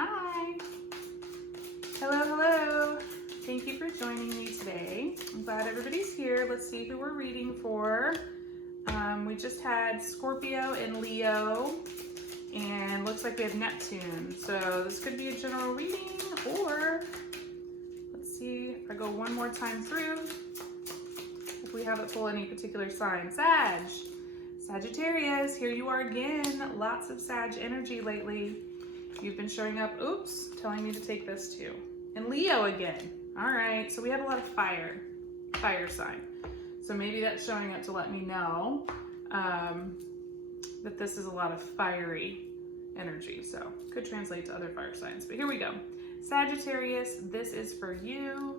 Hi. Hello, hello. Thank you for joining me today. I'm glad everybody's here. Let's see who we're reading for. We just had Scorpio and Leo, and looks like we have Neptune. So this could be a general reading, or let's see if I go one more time through, if we haven't pulled any particular sign. Sagittarius, here you are again. Lots of Sag energy lately. You've been showing up, oops, telling me to take this too. And Leo again. All right, so we have a lot of fire sign. So maybe that's showing up to let me know that this is a lot of fiery energy. So could translate to other fire signs, but here we go. Sagittarius, this is for you.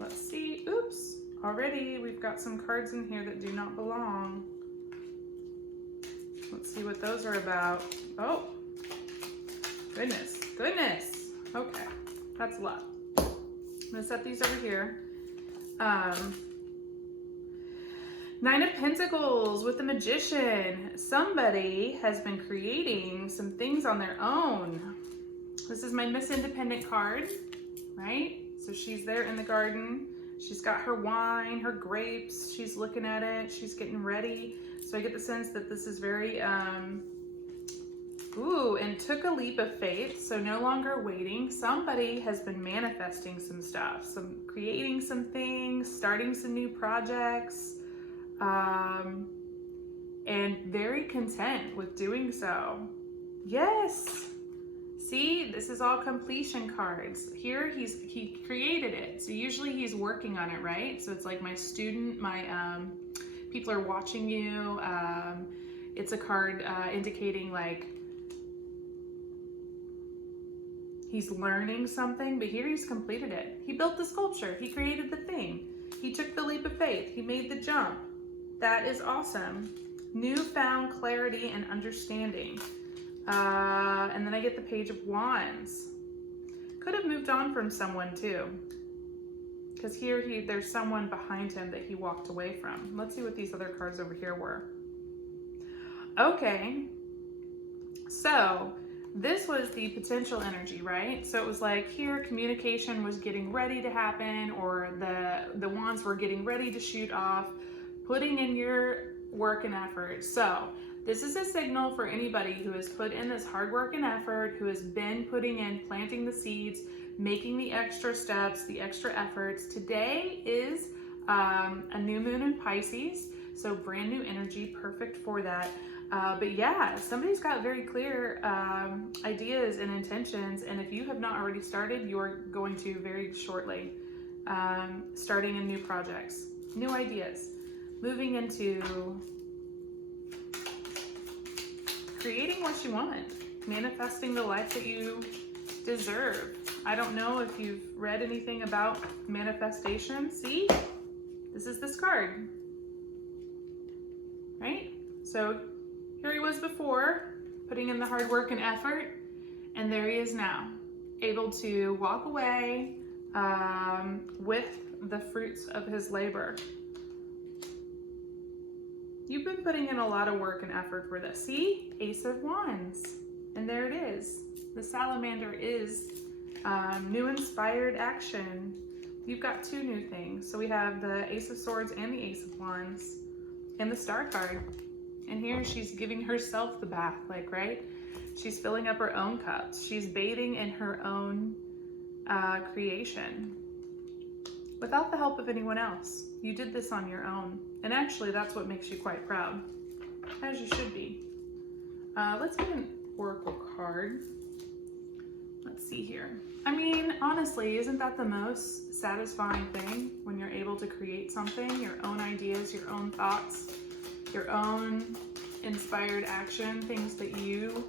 Let's see, oops, already we've got some cards in here that do not belong. Let's see what those are about. Oh, goodness. Okay, that's a lot. I'm gonna set these over here. Nine of Pentacles with the Magician. Somebody has been creating some things on their own. This is my Miss Independent card, right? So she's there in the garden. She's got her wine, her grapes. She's looking at it. She's getting ready. So I get the sense that this is very, and took a leap of faith. So no longer waiting. Somebody has been manifesting some stuff, creating some things, starting some new projects, and very content with doing so. Yes. See, this is all completion cards. Here he created it. So usually he's working on it, right? So it's like my student, people are watching you. It's a card indicating like he's learning something, but here he's completed it. He built the sculpture. He created the thing. He took the leap of faith. He made the jump. That is awesome. Newfound clarity and understanding. And then I get the Page of Wands. Could have moved on from someone too, because here there's someone behind him that he walked away from. Let's see what these other cards over here were. Okay, so this was the potential energy, right? So it was like here communication was getting ready to happen, or the wands were getting ready to shoot off, putting in your work and effort. So this is a signal for anybody who has put in this hard work and effort, who has been putting in, planting the seeds, making the extra steps, the extra efforts. Today is a new moon in Pisces, so brand new energy, perfect for that. But yeah, somebody's got very clear ideas and intentions, and if you have not already started, you're going to very shortly. Starting in new projects, new ideas, moving into creating what you want, manifesting the life that you deserve. I don't know if you've read anything about manifestation. See, this is this card, right? So here he was before, putting in the hard work and effort, and there he is now, able to walk away with the fruits of his labor. You've been putting in a lot of work and effort for this. See, Ace of Wands, and there it is. The salamander is new inspired action. You've got two new things. So we have the Ace of Swords and the Ace of Wands, and the Star card. And here she's giving herself the bath, like, right? She's filling up her own cups. She's bathing in her own creation without the help of anyone else. You did this on your own. And actually, that's what makes you quite proud, as you should be. Let's get an oracle card. Let's see here. I mean, honestly, isn't that the most satisfying thing when you're able to create something, your own ideas, your own thoughts, your own inspired action, things that you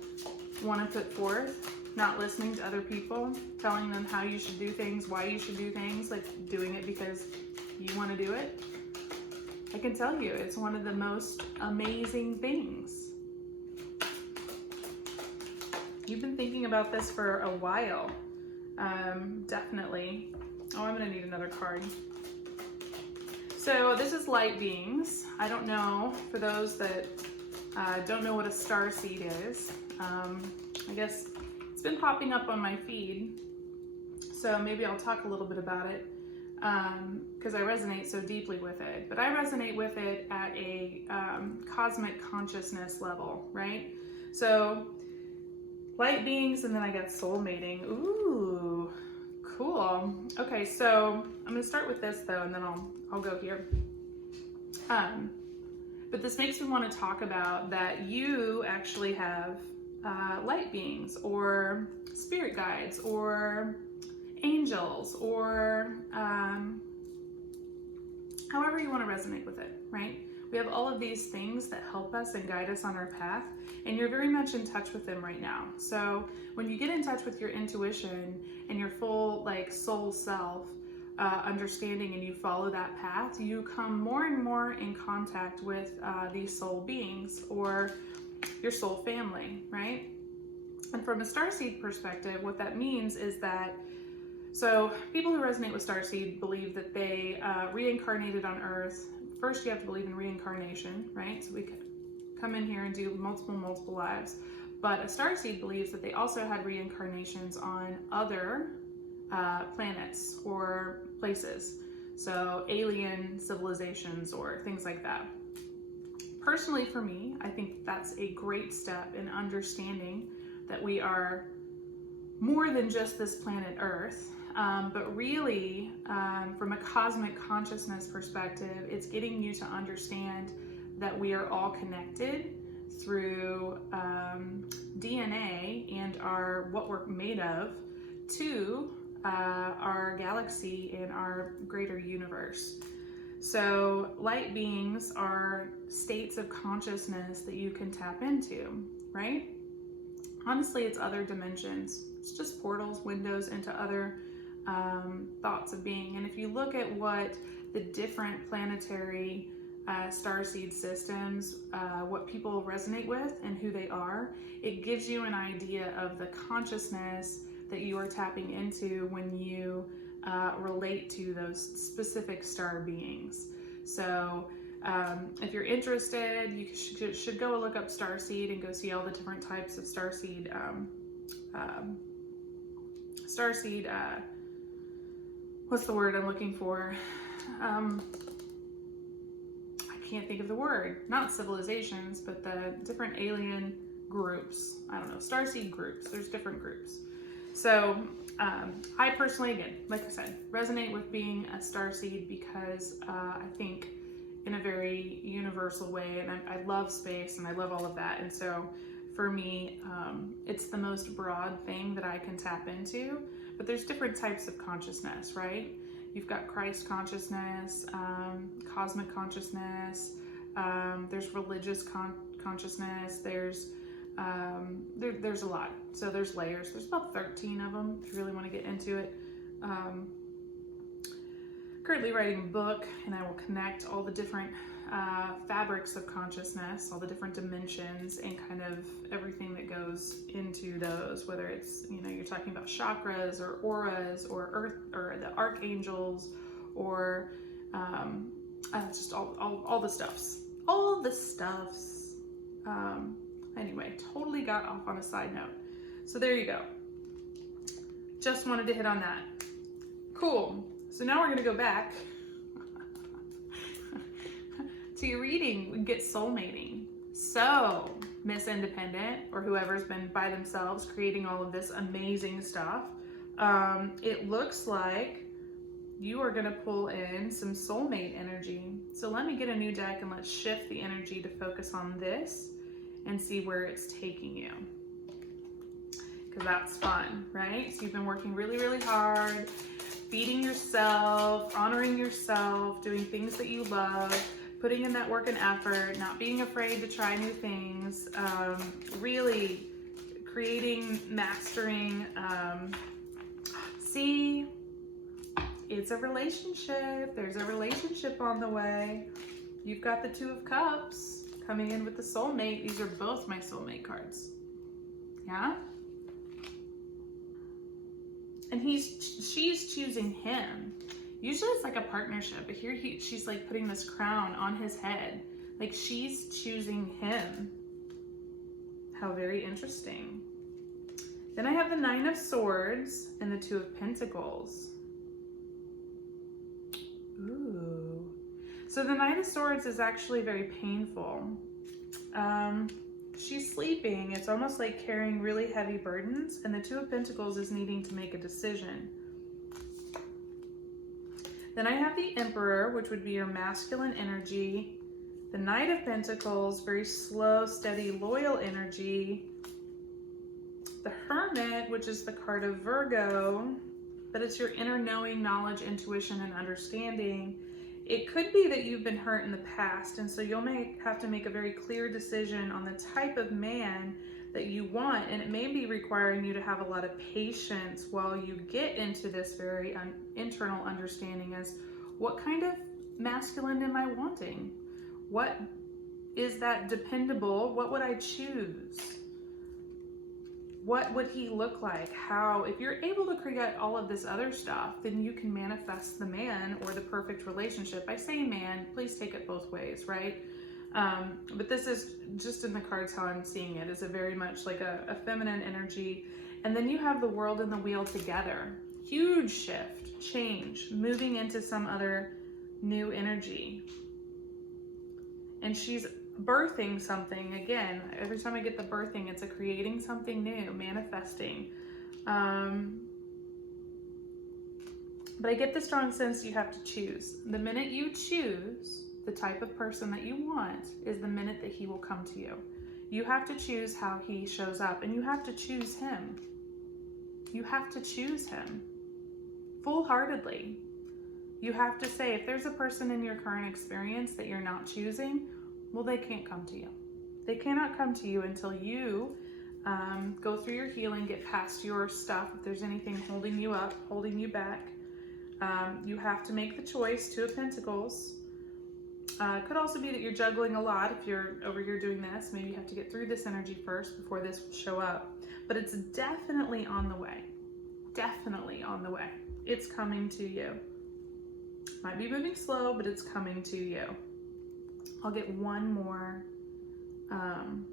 want to put forth, not listening to other people, telling them how you should do things, why you should do things, like doing it because you want to do it. I can tell you, it's one of the most amazing things. You've been thinking about this for a while, definitely. Oh, I'm gonna need another card. So So this is light beings. I don't know, for those that don't know what a starseed is, I guess it's been popping up on my feed, so maybe I'll talk a little bit about it because I resonate so deeply with it. But I resonate with it at a cosmic consciousness level, right? So light beings, and then I got soulmating. Ooh, cool. Okay, so I'm gonna start with this though, and then I'll go here. But this makes me want to talk about that you actually have light beings or spirit guides or angels or however you want to resonate with it, right? We have all of these things that help us and guide us on our path, and you're very much in touch with them right now. So when you get in touch with your intuition and your full like soul self understanding, and you follow that path, you come more and more in contact with these soul beings or your soul family, right? And from a starseed perspective, what that means is that, so people who resonate with starseed believe that they reincarnated on Earth. First, you have to believe in reincarnation, right? So we come in here and do multiple lives. But a starseed believes that they also had reincarnations on other planets or places. So alien civilizations or things like that. Personally, for me, I think that's a great step in understanding that we are more than just this planet Earth. But really, from a cosmic consciousness perspective, it's getting you to understand that we are all connected through DNA and what we're made of to our galaxy and our greater universe. So light beings are states of consciousness that you can tap into, right? Honestly, it's other dimensions. It's just portals, windows into other thoughts of being. And if you look at what the different planetary starseed systems, what people resonate with and who they are, it gives you an idea of the consciousness that you are tapping into when you relate to those specific star beings. So if you're interested, you should go look up starseed and go see all the different types of starseed what's the word I'm looking for? I can't think of the word. Not civilizations, but the different alien groups. I don't know, starseed groups. There's different groups. So I personally, again, like I said, resonate with being a starseed because I think in a very universal way, and I love space and I love all of that. And so for me, it's the most broad thing that I can tap into. But there's different types of consciousness, right? You've got Christ consciousness, cosmic consciousness, there's religious consciousness, there's a lot. So there's layers. There's about 13 of them if you really want to get into it. Currently writing a book, and I will connect all the different fabrics of consciousness, all the different dimensions, and kind of everything that goes into those, whether it's, you know, you're talking about chakras or auras or earth or the archangels or just all the stuffs. All the stuffs. Anyway, totally got off on a side note. So there you go. Just wanted to hit on that. Cool. So now we're going to go back to your reading. We get soulmating. So Miss Independent, or whoever's been by themselves creating all of this amazing stuff, it looks like you are going to pull in some soulmate energy. So let me get a new deck and let's shift the energy to focus on this and see where it's taking you. Because that's fun, right? So you've been working really, really hard, feeding yourself, honoring yourself, doing things that you love, putting in that work and effort, not being afraid to try new things, really creating, mastering. See, it's a relationship. There's a relationship on the way. You've got the Two of Cups coming in with the soulmate. These are both my soulmate cards. Yeah? And she's choosing him. Usually it's like a partnership, but here she's like putting this crown on his head. Like she's choosing him. How very interesting. Then I have the Nine of Swords and the Two of Pentacles. Ooh. So the Nine of Swords is actually very painful. She's sleeping. It's almost like carrying really heavy burdens. And the Two of Pentacles is needing to make a decision. Then I have the Emperor, which would be your masculine energy. The Knight of Pentacles, very slow, steady, loyal energy. The Hermit, which is the card of Virgo, but it's your inner knowing, knowledge, intuition, and understanding. It could be that you've been hurt in the past, and so you'll have to make a very clear decision on the type of man that you want, and it may be requiring you to have a lot of patience while you get into this very internal understanding as what kind of masculine am I wanting? What is that dependable? What would I choose? What would he look like? How? If you're able to create all of this other stuff, then you can manifest the man or the perfect relationship. I say man, please take it both ways, right? But this is just in the cards how I'm seeing it, is a very much like a feminine energy. And then you have the World and the Wheel together. Huge shift, change, moving into some other new energy. And she's birthing something again. Every time I get the birthing, it's a creating something new, manifesting. But I get the strong sense you have to choose. The minute you choose the type of person that you want is the minute that he will come to you. You have to choose how he shows up, and you have to choose him. You have to choose him full-heartedly. You have to say, if there's a person in your current experience that you're not choosing, well, they can't come to you. They cannot come to you until you go through your healing, get past your stuff. If there's anything holding you up, holding you back, you have to make the choice. Two of Pentacles. Could also be that you're juggling a lot if you're over here doing this. Maybe you have to get through this energy first before this will show up. But it's definitely on the way. Definitely on the way. It's coming to you. Might be moving slow, but it's coming to you. I'll get one more. I'm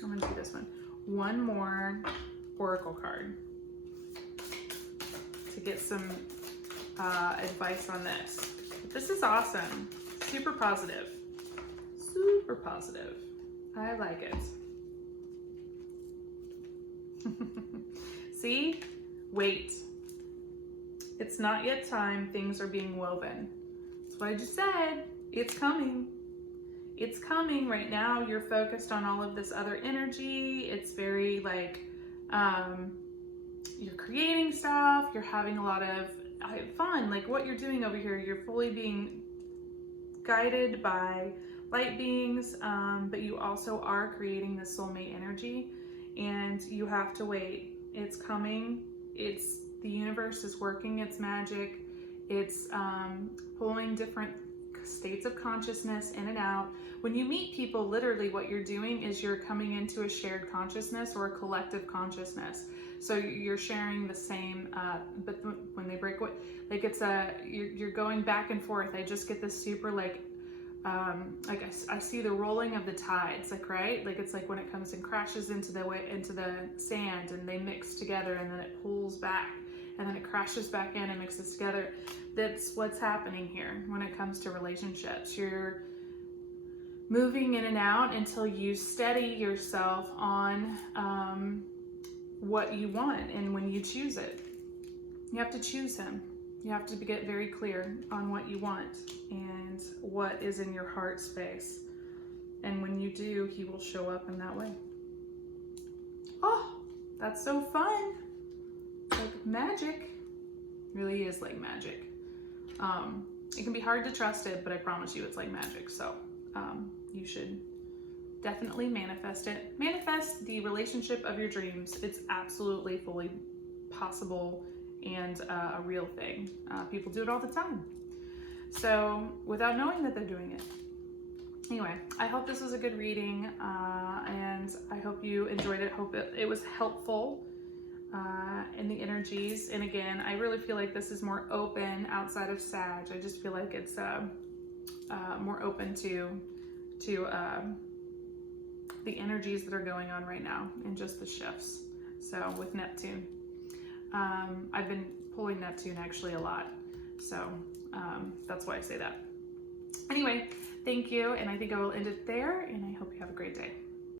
going to do this one. One more oracle card to get some advice on this. This is awesome. Super positive. Super positive. I like it. See? Wait. It's not yet time. Things are being woven. That's what I just said. It's coming. It's coming. Right now you're focused on all of this other energy. It's very like, you're creating stuff. You're having a lot of fun. Like what you're doing over here, you're fully being guided by light beings, but you also are creating the soulmate energy, and you have to wait. It's coming. It's the universe is working its magic. It's pulling different states of consciousness in and out. When you meet people, literally what you're doing is you're coming into a shared consciousness or a collective consciousness. So you're sharing the same, but when they break, like it's you're going back and forth. I just get this super like I see the rolling of the tides, like, right? Like it's like when it comes and crashes into the sand, and they mix together, and then it pulls back, and then it crashes back in and mixes together. That's what's happening here when it comes to relationships. You're moving in and out until you steady yourself on what you want, and when you choose it, you have to choose him. You have to get very clear on what you want and what is in your heart space. And when you do, he will show up in that way. Oh, that's so fun. Like magic. It really is like magic. It can be hard to trust it, but I promise you it's like magic. So you should definitely manifest it. Manifest the relationship of your dreams. It's absolutely fully possible and a real thing. People do it all the time. So without knowing that they're doing it. Anyway, I hope this was a good reading, and I hope you enjoyed it. Hope it was helpful. in the energies. And again, I really feel like this is more open outside of Sag. I just feel like it's more open to the energies that are going on right now and just the shifts. So with Neptune, I've been pulling Neptune actually a lot. So that's why I say that. Anyway, thank you. And I think I will end it there, and I hope you have a great day.